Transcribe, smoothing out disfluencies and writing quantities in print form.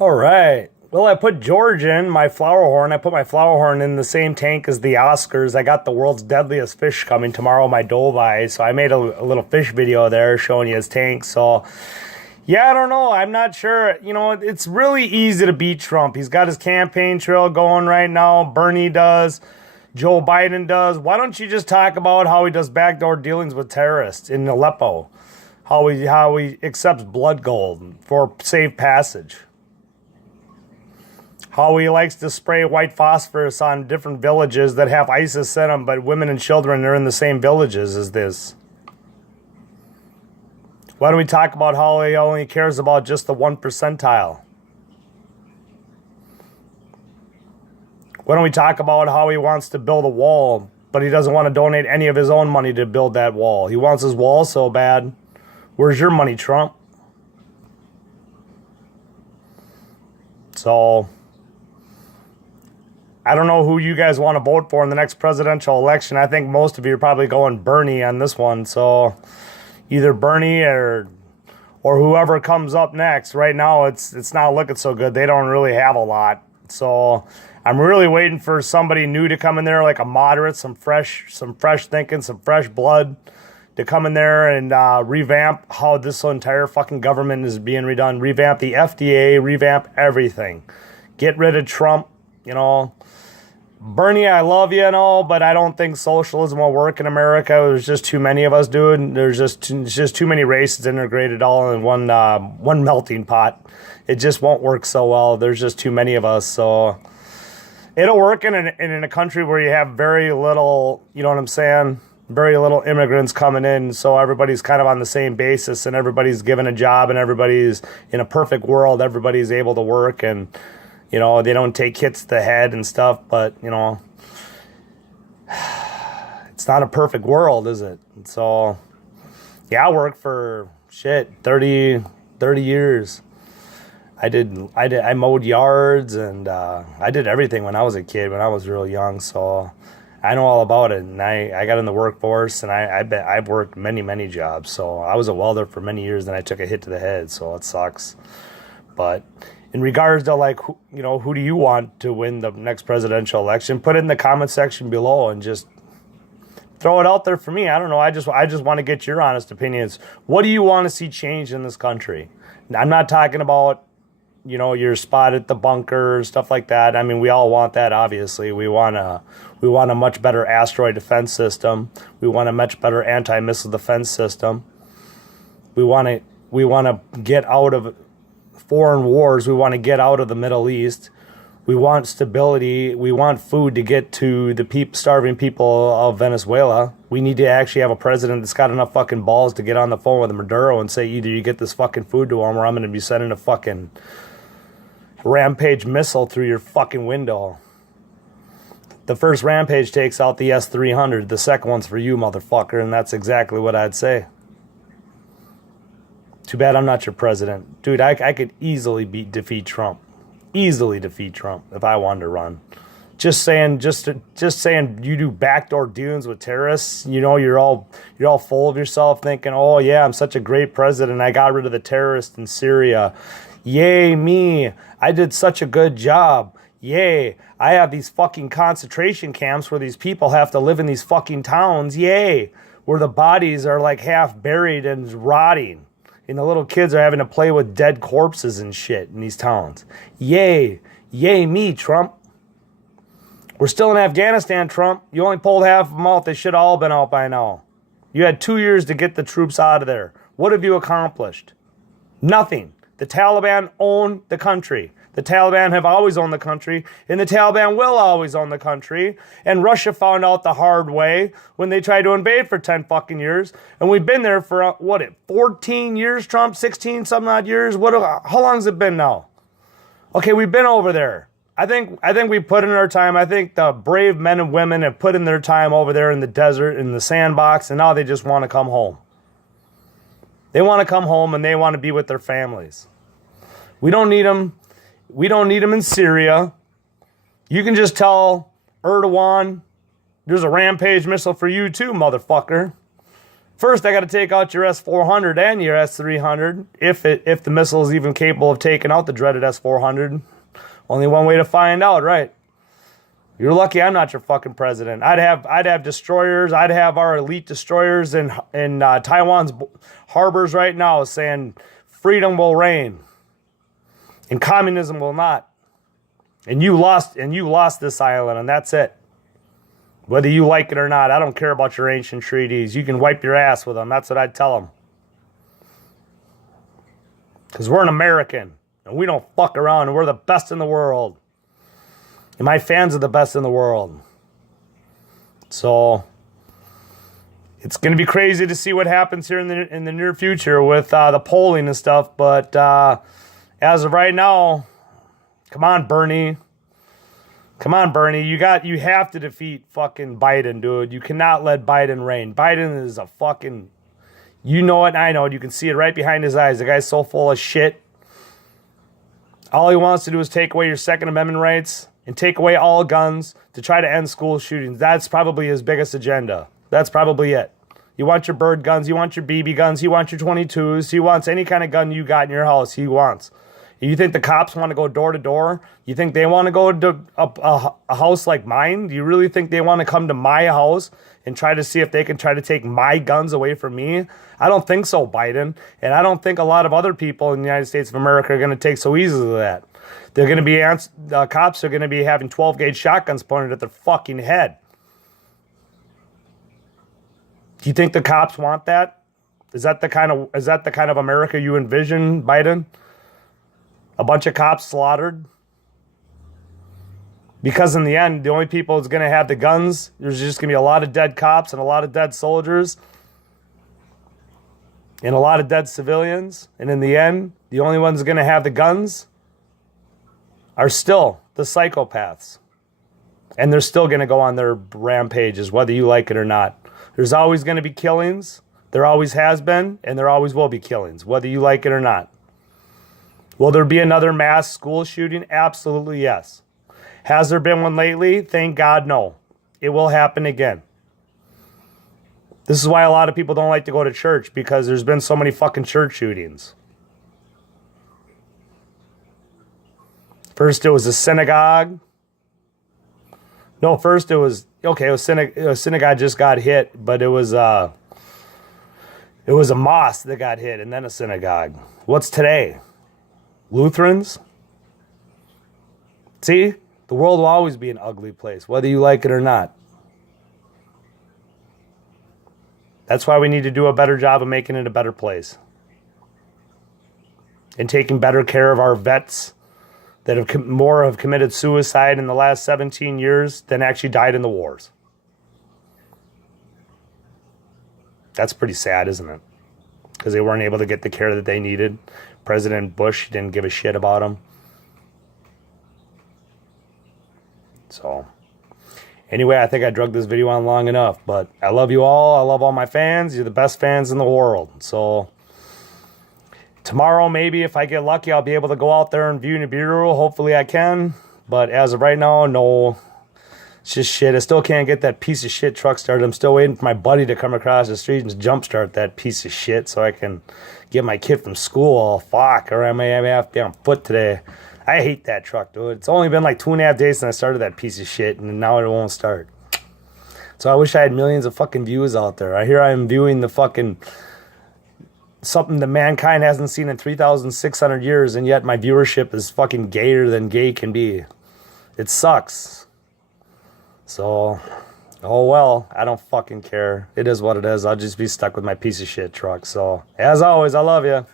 All right. Well, I put George in my flower horn. I put my flower horn in the same tank as the Oscars. I got the world's deadliest fish coming tomorrow, my dove. So I made a little fish video there showing you his tank. So, yeah, I don't know. I'm not sure. You know, it's really easy to beat Trump. He's got his campaign trail going right now. Bernie does. Joe Biden does. Why don't you just talk about how he does backdoor dealings with terrorists in Aleppo? How he accepts blood gold for safe passage. How he likes to spray white phosphorus on different villages that have ISIS in them, but women and children are in the same villages as this. Why don't we talk about how he only cares about just the 1 percentile? Why don't we talk about how he wants to build a wall, but he doesn't want to donate any of his own money to build that wall? He wants his wall so bad. Where's your money, Trump? So, I don't know who you guys want to vote for in the next presidential election. I think most of you are probably going Bernie on this one. So either Bernie or whoever comes up next. Right now, it's not looking so good. They don't really have a lot. So I'm really waiting for somebody new to come in there, like a moderate, some fresh thinking, some fresh blood to come in there and revamp how this entire fucking government is being redone. Revamp the FDA, revamp everything. Get rid of Trump, you know. Bernie, I love you and all, but I don't think socialism will work in America. There's just too many of us, dude. There's just too many races integrated all in one melting pot. It just won't work so well. There's just too many of us. So it'll work in a country where you have very little, you know what I'm saying? Very little immigrants coming in. So everybody's kind of on the same basis and everybody's given a job and everybody's in a perfect world. Everybody's able to work and, you know, they don't take hits to the head and stuff, but, you know, it's not a perfect world, is it? So, yeah, I worked for, 30 years. I mowed yards and I did everything when I was a kid, when I was real young, so I know all about it. And I got in the workforce and I've worked many jobs. So I was a welder for many years, then I took a hit to the head, so it sucks. But in regards to, like, who do you want to win the next presidential election? Put it in the comment section below and just throw it out there for me. I don't know. I just want to get your honest opinions. What do you want to see change in this country? I'm not talking about, your spot at the bunker, stuff like that. I mean, we all want that, obviously. We want a much better asteroid defense system. We want a much better anti-missile defense system. We want to get out of foreign wars. We want to get out of the Middle East. We want stability. We want food to get to the starving people of Venezuela. We need to actually have a president that's got enough fucking balls to get on the phone with Maduro and say, either you get this fucking food to him or I'm going to be sending a fucking Rampage missile through your fucking window. The first Rampage takes out the S-300. The second one's for you, motherfucker, and that's exactly what I'd say. Too bad I'm not your president. Dude, I could easily defeat Trump. Easily defeat Trump if I wanted to run. Just saying you do backdoor dealings with terrorists, you're all full of yourself thinking, oh yeah, I'm such a great president. I got rid of the terrorists in Syria. Yay, me. I did such a good job. Yay. I have these fucking concentration camps where these people have to live in these fucking towns. Yay. Where the bodies are like half buried and rotting. And the little kids are having to play with dead corpses and shit in these towns. Yay. Yay me, Trump. We're still in Afghanistan, Trump. You only pulled half of them out. They should have all been out by now. You had 2 years to get the troops out of there. What have you accomplished? Nothing. The Taliban own the country. The Taliban have always owned the country, and the Taliban will always own the country. And Russia found out the hard way when they tried to invade for 10 fucking years. And we've been there for, 14 years, Trump? 16 some odd years? How long has it been now? Okay, we've been over there. I think we put in our time. I think the brave men and women have put in their time over there in the desert, in the sandbox, and now they just want to come home. They want to come home and they want to be with their families. We don't need them. We don't need them in Syria. You can just tell Erdogan, there's a Rampage missile for you too, motherfucker. First, I got to take out your S-400 and your S-300, if the missile is even capable of taking out the dreaded S-400. Only one way to find out, right? You're lucky I'm not your fucking president. I'd have destroyers. I'd have our elite destroyers in Taiwan's harbors right now saying freedom will reign and communism will not. And you lost this island, and that's it. Whether you like it or not, I don't care about your ancient treaties. You can wipe your ass with them. That's what I'd tell them. Because we're an American, and we don't fuck around, and we're the best in the world. And my fans are the best in the world. So it's going to be crazy to see what happens here in the near future with the polling and stuff. But as of right now, come on, Bernie. Come on, Bernie. You have to defeat fucking Biden, dude. You cannot let Biden reign. Biden is a fucking... You know it, I know it. You can see it right behind his eyes. The guy's so full of shit. All he wants to do is take away your Second Amendment rights and take away all guns to try to end school shootings. That's probably his biggest agenda. That's probably it. You want your bird guns. You want your BB guns. You want your 22s. He wants any kind of gun you got in your house. He wants. You think the cops want to go door to door? You think they want to go to a house like mine? Do you really think they want to come to my house and try to see if they can try to take my guns away from me? I don't think so, Biden. And I don't think a lot of other people in the United States of America are going to take so easily to that. They're going to be, cops are going to be having 12-gauge shotguns pointed at their fucking head. Do you think the cops want that? Is that the kind of America you envision, Biden? A bunch of cops slaughtered? Because in the end, the only people that's going to have the guns, there's just going to be a lot of dead cops and a lot of dead soldiers and a lot of dead civilians. And in the end, the only ones going to have the guns are still the psychopaths. And they're still going to go on their rampages, whether you like it or not. There's always going to be killings. There always has been, and there always will be killings, whether you like it or not. Will there be another mass school shooting? Absolutely yes. Has there been one lately? Thank God, no. It will happen again. This is why a lot of people don't like to go to church, because there's been so many fucking church shootings. First it was a synagogue. No, first it was, okay, a synagogue just got hit, but it was a mosque that got hit, and then a synagogue. What's today? Lutherans? See? The world will always be an ugly place, whether you like it or not. That's why we need to do a better job of making it a better place. And taking better care of our vets that have committed suicide in the last 17 years than actually died in the wars. That's pretty sad, isn't it? Because they weren't able to get the care that they needed. President Bush didn't give a shit about them. So, anyway, I think I drugged this video on long enough. But I love you all. I love all my fans. You're the best fans in the world. So, tomorrow, maybe, if I get lucky, I'll be able to go out there and view Nibiru. Hopefully I can. But as of right now, no. It's just shit. I still can't get that piece of shit truck started. I'm still waiting for my buddy to come across the street and jumpstart that piece of shit so I can get my kid from school. Fuck. Or I may have to be on foot today. I hate that truck, dude. It's only been like 2.5 days since I started that piece of shit, and now it won't start. So I wish I had millions of fucking views out there. I hear I'm viewing the fucking... something that mankind hasn't seen in 3,600 years, and yet my viewership is fucking gayer than gay can be. It sucks. So, oh well, I don't fucking care. It is what it is. I'll just be stuck with my piece of shit truck. So, as always, I love you.